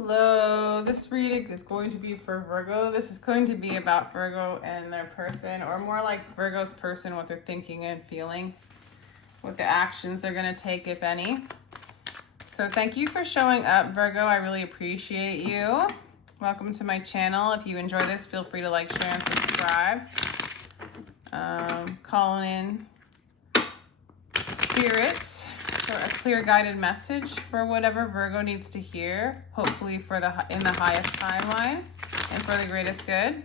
Hello, this reading is going to be for Virgo. This is going to be about Virgo and their person, or more like Virgo's person, what they're thinking and feeling, what the actions they're going to take, if any. So thank you for showing up, Virgo. I really appreciate you. Welcome to my channel. If you enjoy this, feel free to like, share, and subscribe. Calling in Spirit for a clear guided message for whatever Virgo needs to hear, hopefully for in the highest timeline and for the greatest good.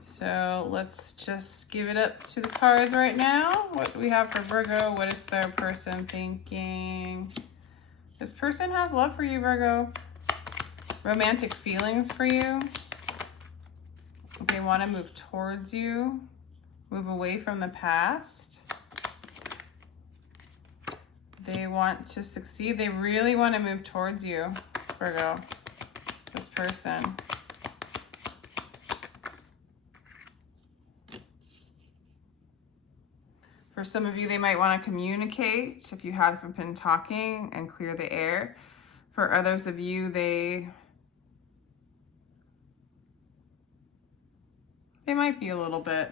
So let's just give it up to the cards right now. What do we have for Virgo? What is their person thinking? This person has love for you, Virgo. Romantic feelings for you. They want to move towards you, move away from the past. They want to succeed. They really want to move towards you, Virgo, this person. For some of you, they might want to communicate if you haven't been talking and clear the air. For others of you, they might be a little bit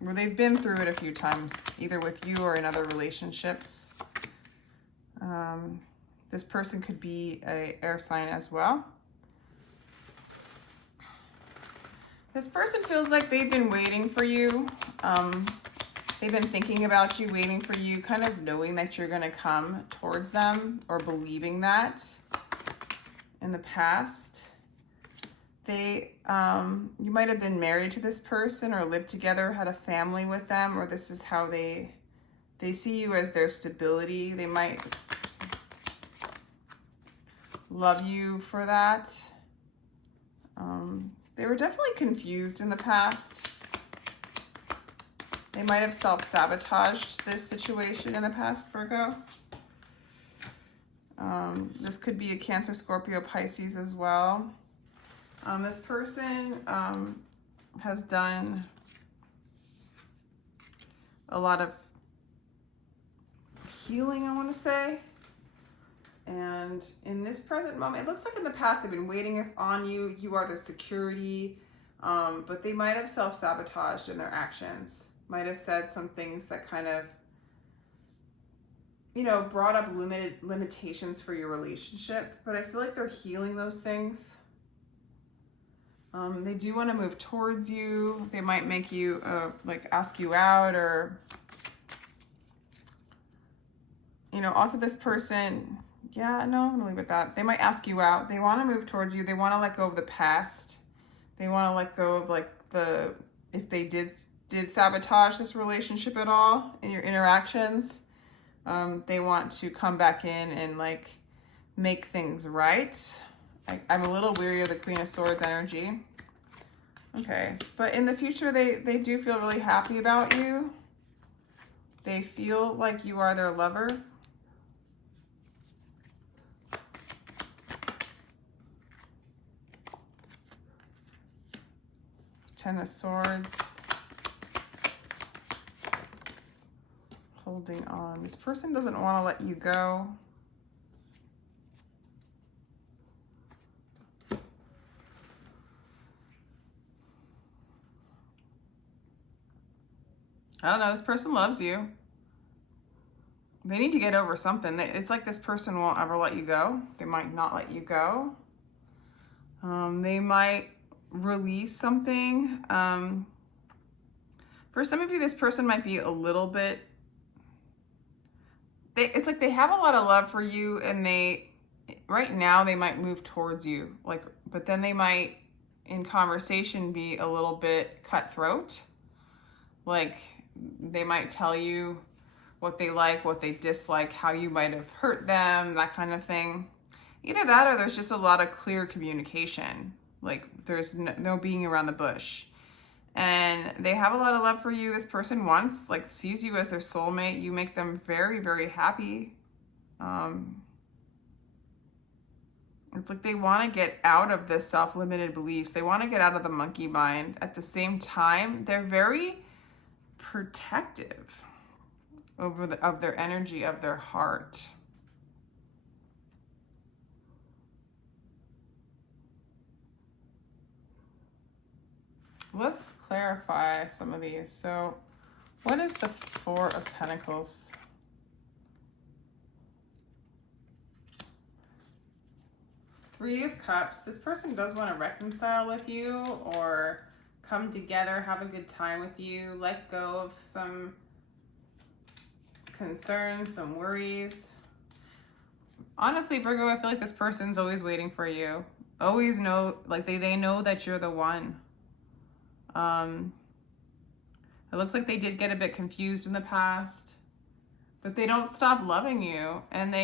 where they've been through it a few times, either with you or in other relationships. This person could be an air sign as well. This person feels like they've been waiting for you. They've been thinking about you, waiting for you, kind of knowing that you're going to come towards them or believing that in the past. You might have been married to this person or lived together, had a family with them, or this is how they see you as their stability. They might love you for that. They were definitely confused in the past. They might have self-sabotaged this situation in the past, Virgo. This could be a Cancer, Scorpio, Pisces as well. This person has done a lot of healing, I want to say. And in this present moment, it looks like in the past they've been waiting on you. You are their security, but they might have self-sabotaged in their actions. Might have said some things that kind of, brought up limitations for your relationship. But I feel like they're healing those things. They do want to move towards you. They might make you, ask you out, or, also this person, I'm going to leave it at that. They might ask you out. They want to move towards you. They want to let go of the past. They want to let go of, if they did sabotage this relationship at all in your interactions, they want to come back in and, make things right. I'm a little weary of the Queen of Swords energy. Okay, but in the future, they do feel really happy about you. They feel like you are their lover. Ten of Swords. Holding on. This person doesn't want to let you go. I don't know, this person loves you. They need to get over something. It's like this person won't ever let you go. They might not let you go. They might release something. For some of you, this person might be a little bit... It's like they have a lot of love for you, and right now, they might move towards you. But then they might, in conversation, be a little bit cutthroat. They might tell you what they like, what they dislike, how you might have hurt them, that kind of thing. Either that or there's just a lot of clear communication. There's no beating around the bush. And they have a lot of love for you. This person sees you as their soulmate. You make them very, very happy. It's like they want to get out of the self-limited beliefs. They want to get out of the monkey mind. At the same time, they're very protective of their energy, of their heart. Let's clarify some of these. So what is the Four of Pentacles? Three of Cups. This person does want to reconcile with you or come together, have a good time with you, let go of some concerns, some worries. Honestly, Virgo, I feel like this person's always waiting for you. Always know, like they know that you're the one. It looks like they did get a bit confused in the past, but they don't stop loving you, and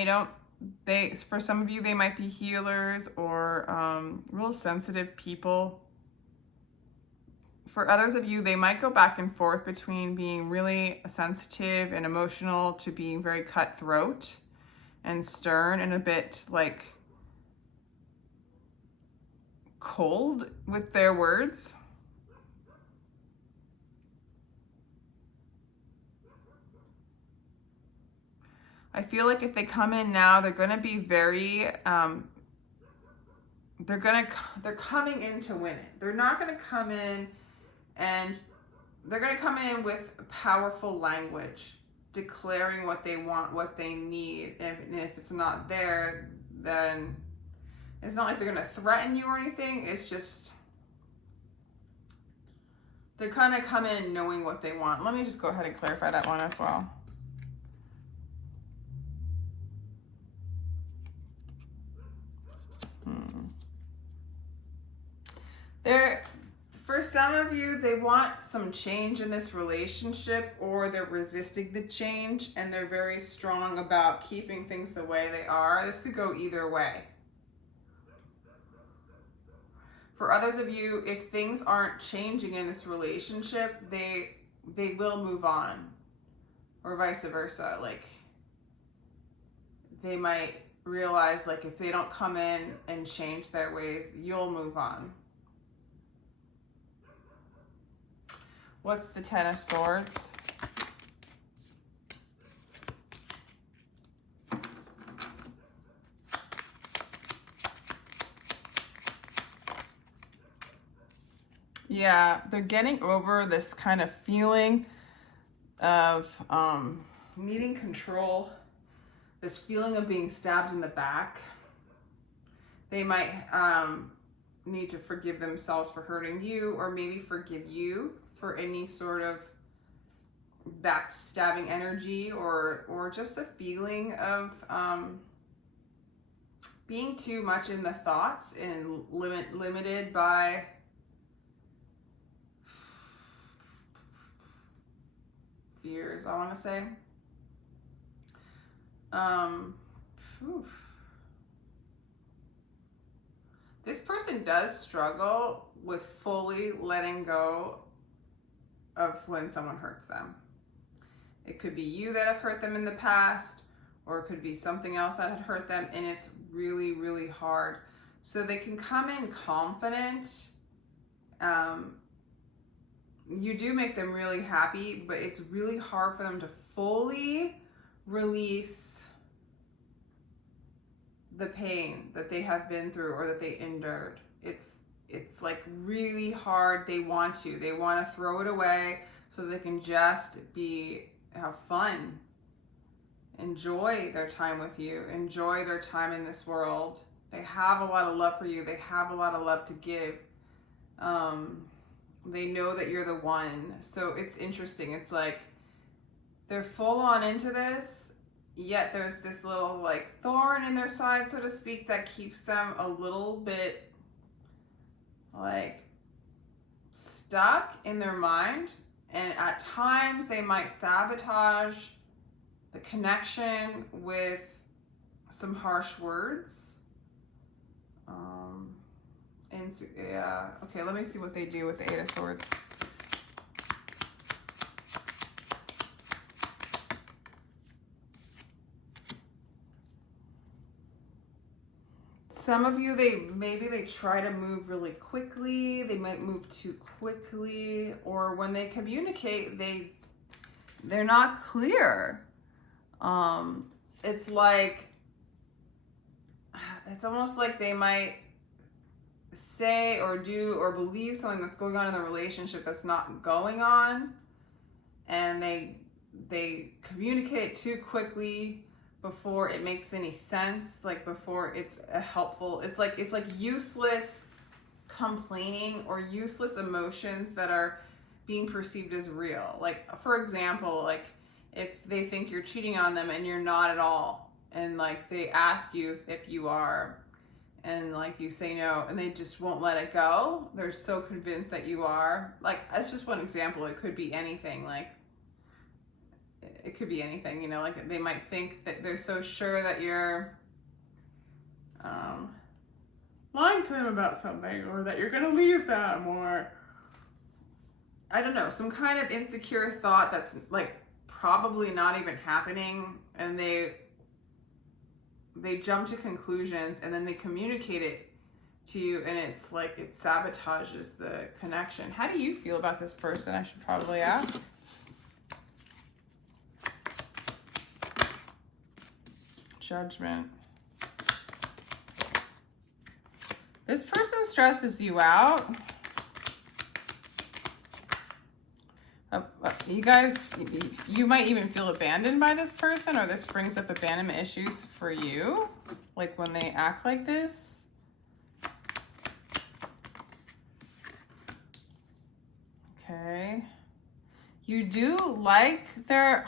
for some of you, they might be healers or real sensitive people. For others of you, they might go back and forth between being really sensitive and emotional to being very cutthroat and stern and a bit like cold with their words. I feel like if they come in now, they're going to be very, they're coming in to win it. They're not going to come in and they're going to come in with powerful language, declaring what they want, what they need. And if it's not there, then it's not like they're going to threaten you or anything. It's just, they're kind of come in knowing what they want. Let me just go ahead and clarify that one as well. For some of you, they want some change in this relationship, or they're resisting the change and they're very strong about keeping things the way they are. This could go either way. For others of you, if things aren't changing in this relationship, they will move on, or vice versa. Like they might realize, like, if they don't come in and change their ways, you'll move on. What's the Ten of Swords? Yeah, they're getting over this kind of feeling of needing control, this feeling of being stabbed in the back. They might need to forgive themselves for hurting you, or maybe forgive you for any sort of backstabbing energy, or just the feeling of being too much in the thoughts and limited by fears, I want to say. This person does struggle with fully letting go of when someone hurts them. It could be you that have hurt them in the past, or it could be something else that had hurt them, and it's really, really hard. So they can come in confident. You do make them really happy, but it's really hard for them to fully release the pain that they have been through or that they endured. It's like really hard. They want to throw it away so they can just have fun, enjoy their time with you, enjoy their time in this world. They have a lot of love for you. They have a lot of love to give. They know that you're the one. So it's interesting. It's like they're full on into this, yet there's this little like thorn in their side, so to speak, that keeps them a little bit like stuck in their mind. And at times they might sabotage the connection with some harsh words. Okay, let me see what they do with the Eight of Swords. Some of you, maybe they try to move really quickly. They might move too quickly, or when they communicate, they're not clear. It's almost like they might say or do or believe something that's going on in the relationship that's not going on, and they communicate too quickly before it makes any sense, like before it's a helpful, it's like useless complaining or useless emotions that are being perceived as real. Like, for example, like if they think you're cheating on them and you're not at all, and like they ask you if you are, and like you say no, and they just won't let it go. They're so convinced that you are. Like, that's just one example. It could be anything. Like, it could be anything, you know, like they might think that they're so sure that you're lying to them about something, or that you're going to leave them, or I don't know, some kind of insecure thought that's like probably not even happening, and they jump to conclusions, and then they communicate it to you, and it's like it sabotages the connection. How do you feel about this person? I should probably ask. Judgment. This person stresses you out. You guys, you might even feel abandoned by this person, or this brings up abandonment issues for you, like when they act like this. Okay. You do like their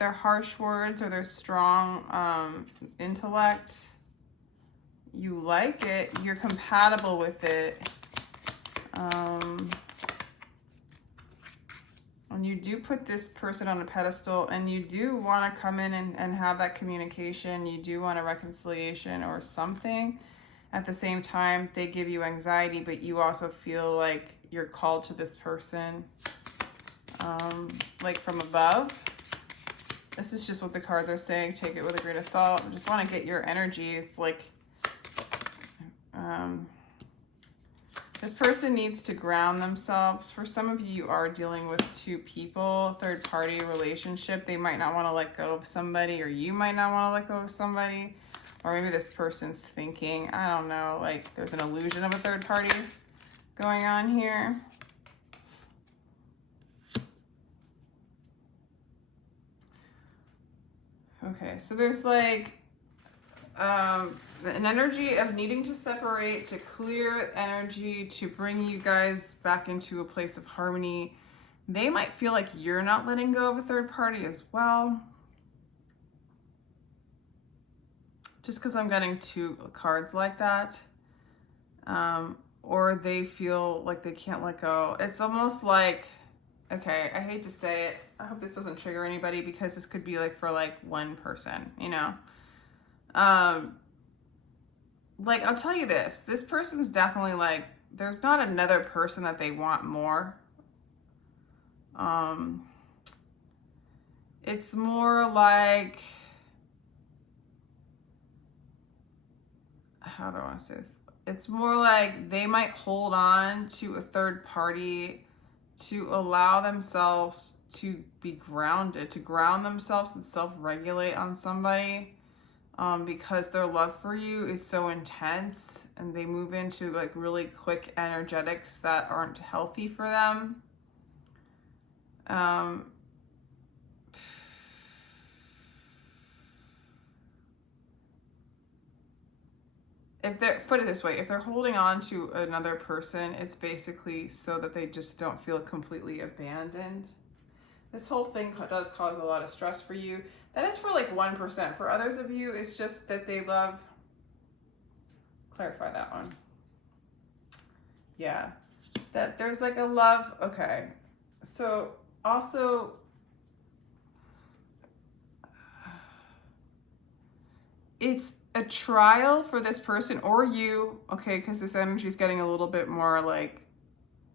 harsh words or their strong intellect. You like it. You're compatible with it. And you do put this person on a pedestal, and you do want to come in and have that communication. You do want a reconciliation or something. At the same time, they give you anxiety, but you also feel like you're called to this person, like from above. This is just what the cards are saying. Take it with a grain of salt. I just want to get your energy. It's like, this person needs to ground themselves. For some of you, you are dealing with two people, third-party relationship. They might not want to let go of somebody, or you might not want to let go of somebody. Or maybe this person's thinking, I don't know, like there's an illusion of a third party going on here. Okay, so there's like an energy of needing to separate, to clear energy, to bring you guys back into a place of harmony. They might feel like you're not letting go of a third party as well. Just because I'm getting two cards like that. Or they feel like they can't let go. It's almost like, okay, I hate to say it. I hope this doesn't trigger anybody, because this could be like for like one person, you know? Like, I'll tell you this person's definitely like, there's not another person that they want more. It's more like, how do I want to say this? It's more like they might hold on to a third party to allow themselves to be grounded, to ground themselves and self-regulate on somebody, because their love for you is so intense, and they move into like really quick energetics that aren't healthy for them. If they're, put it this way, if they're holding on to another person, it's basically so that they just don't feel completely abandoned. This whole thing does cause a lot of stress for you. That is for like 1%. For others of you, it's just that they love, clarify that one. Yeah, that there's like a love, okay. So also, it's a trial for this person or you, okay, because this energy is getting a little bit more like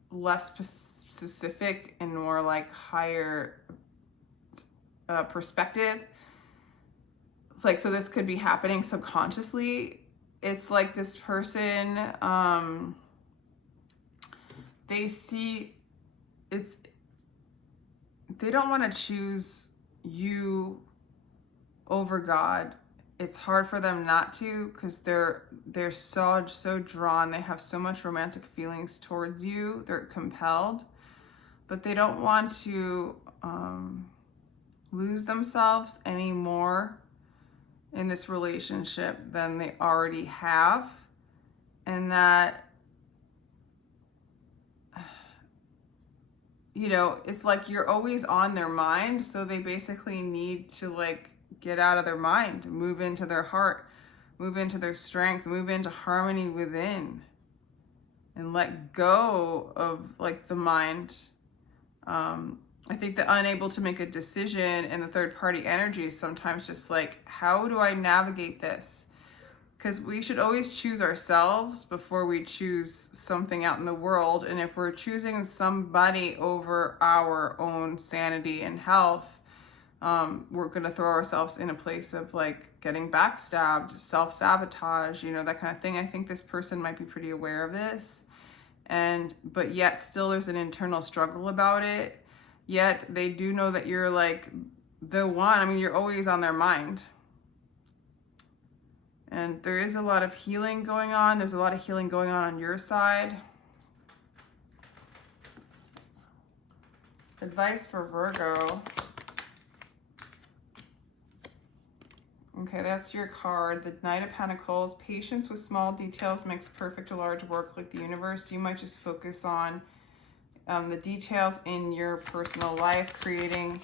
less specific and more like higher perspective. Like, so this could be happening subconsciously. It's like this person, they see it's, they don't want to choose you over God it's hard for them not to, because they're so drawn. They have so much romantic feelings towards you. They're compelled, but they don't want to lose themselves anymore in this relationship than they already have. And that, you know, it's like you're always on their mind. So they basically need to like get out of their mind, move into their heart, move into their strength, move into harmony within, and let go of like the mind. I think the unable to make a decision and the third party energy is sometimes just like, how do I navigate this? Because we should always choose ourselves before we choose something out in the world. And if we're choosing somebody over our own sanity and health, we're going to throw ourselves in a place of like getting backstabbed, self-sabotage, you know, that kind of thing. I think this person might be pretty aware of this, but yet still there's an internal struggle about it. Yet they do know that you're like the one. I mean, you're always on their mind. And there is a lot of healing going on. There's a lot of healing going on your side. Advice for Virgo. Okay, that's your card. The Knight of Pentacles. Patience with small details makes perfect a large work like the universe. You might just focus on the details in your personal life, creating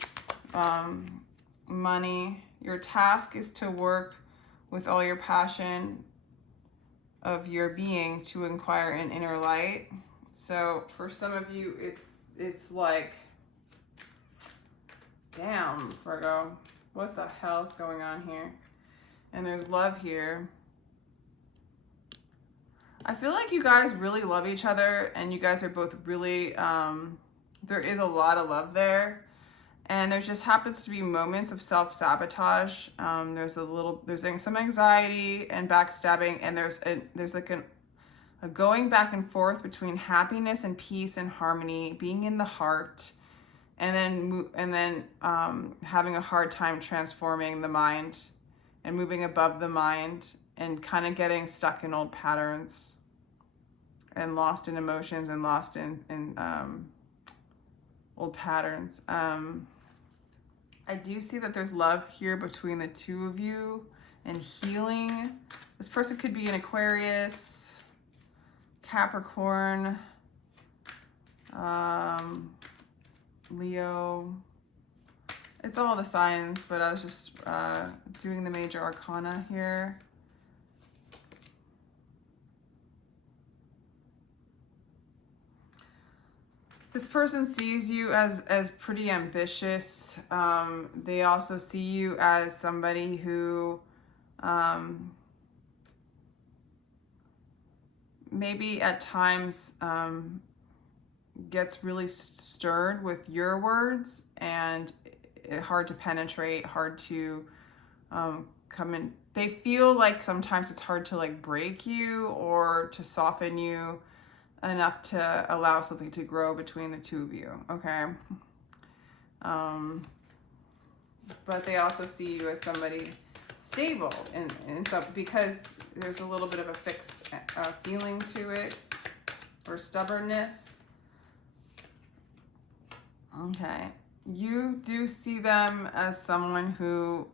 money. Your task is to work with all your passion of your being to inquire in inner light. So for some of you, it's like, damn, Virgo, what the hell is going on here? And there's love here. I feel like you guys really love each other, and you guys are both really, there is a lot of love there. And there just happens to be moments of self-sabotage. There's some anxiety and backstabbing, and there's like a going back and forth between happiness and peace and harmony, being in the heart, and then having a hard time transforming the mind and moving above the mind, and kind of getting stuck in old patterns and lost in emotions and lost in old patterns. I do see that there's love here between the two of you and healing. This person could be an Aquarius, Capricorn, Leo. It's all the signs, but I was just doing the major arcana here. This person sees you as pretty ambitious. They also see you as somebody who maybe at times gets really stirred with your words, and hard to penetrate, hard to come in. They feel like sometimes it's hard to like break you or to soften you enough to allow something to grow between the two of you, okay? But they also see you as somebody stable, and so because there's a little bit of a fixed feeling to it, or stubbornness. Okay, you do see them as someone who,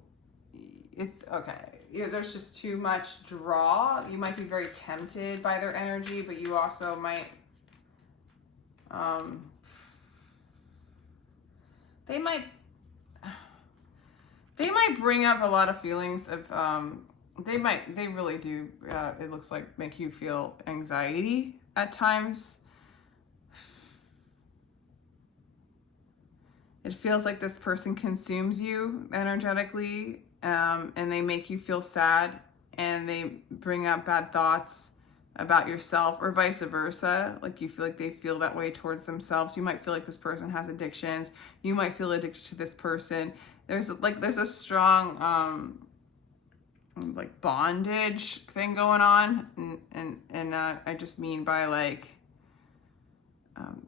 there's just too much draw. You might be very tempted by their energy, but you also might, they might bring up a lot of feelings of, they really do, it looks like, make you feel anxiety at times. It feels like this person consumes you energetically, and they make you feel sad, and they bring up bad thoughts about yourself, or vice versa. Like you feel like they feel that way towards themselves. You might feel like this person has addictions. You might feel addicted to this person. There's a strong like bondage thing going on, and I just mean by like,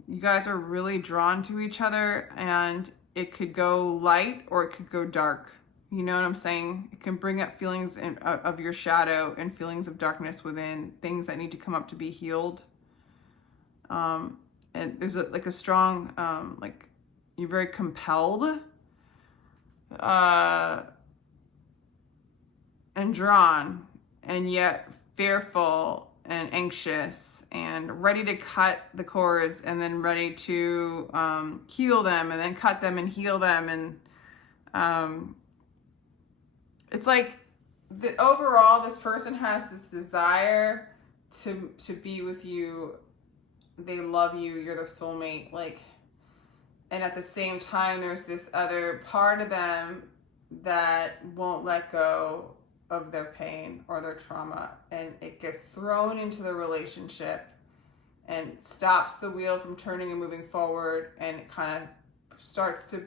you guys are really drawn to each other, and it could go light or it could go dark. You know what I'm saying? It can bring up feelings of your shadow and feelings of darkness within, things that need to come up to be healed. And there's like a strong, like you're very compelled and drawn, and yet fearful and anxious and ready to cut the cords, and then ready to heal them, and then cut them and heal them. And it's like overall, this person has this desire to be with you. They love you. You're their soulmate. Like, and at the same time, there's this other part of them that won't let go of their pain or their trauma, and it gets thrown into the relationship and stops the wheel from turning and moving forward, and it kind of starts to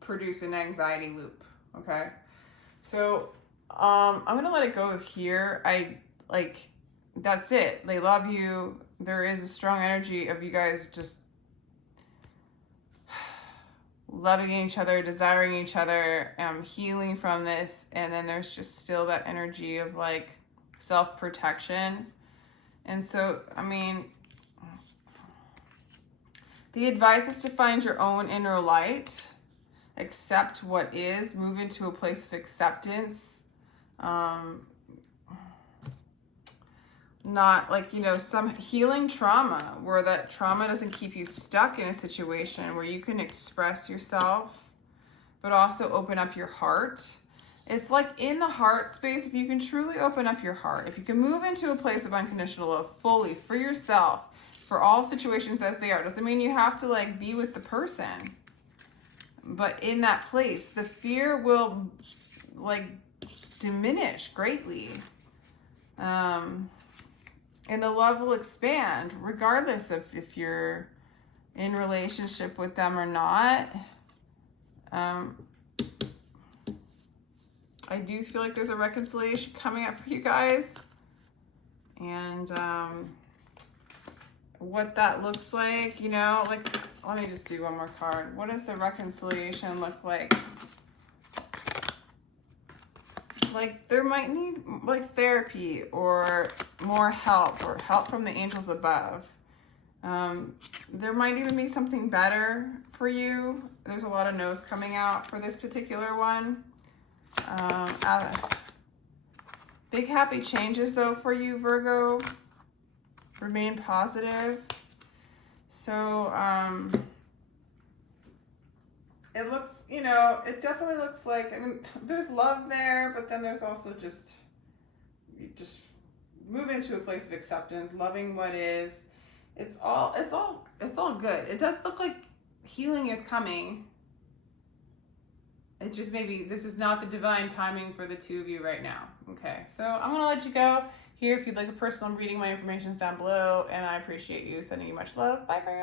produce an anxiety loop. Okay, so I'm gonna let it go here. That's it. They love you. There is a strong energy of you guys just loving each other, desiring each other, healing from this. And then there's just still that energy of like self-protection. And so, I mean, the advice is to find your own inner light, accept what is, move into a place of acceptance. Not like, you know, some healing trauma where that trauma doesn't keep you stuck in a situation where you can express yourself, but also open up your heart. It's like in the heart space, if you can truly open up your heart, if you can move into a place of unconditional love fully for yourself, for all situations as they are, doesn't mean you have to like be with the person, but in that place, the fear will like diminish greatly. And the love will expand regardless of if you're in relationship with them or not. I do feel like there's a reconciliation coming up for you guys. And what that looks like, you know, like, let me just do one more card. What does the reconciliation look like? Like there might need like therapy or more help or help from the angels above. There might even be something better for you. There's a lot of no's coming out for this particular one. Big happy changes though for you, Virgo. Remain positive. So, it looks, you know, it definitely looks like, I mean, there's love there, but then there's also just move into a place of acceptance, loving what is. It's all good. It does look like healing is coming. It just maybe this is not the divine timing for the two of you right now. Okay, so I'm gonna let you go here. If you'd like a personal reading, my information is down below, and I appreciate you. Sending you much love. Bye, Virgo.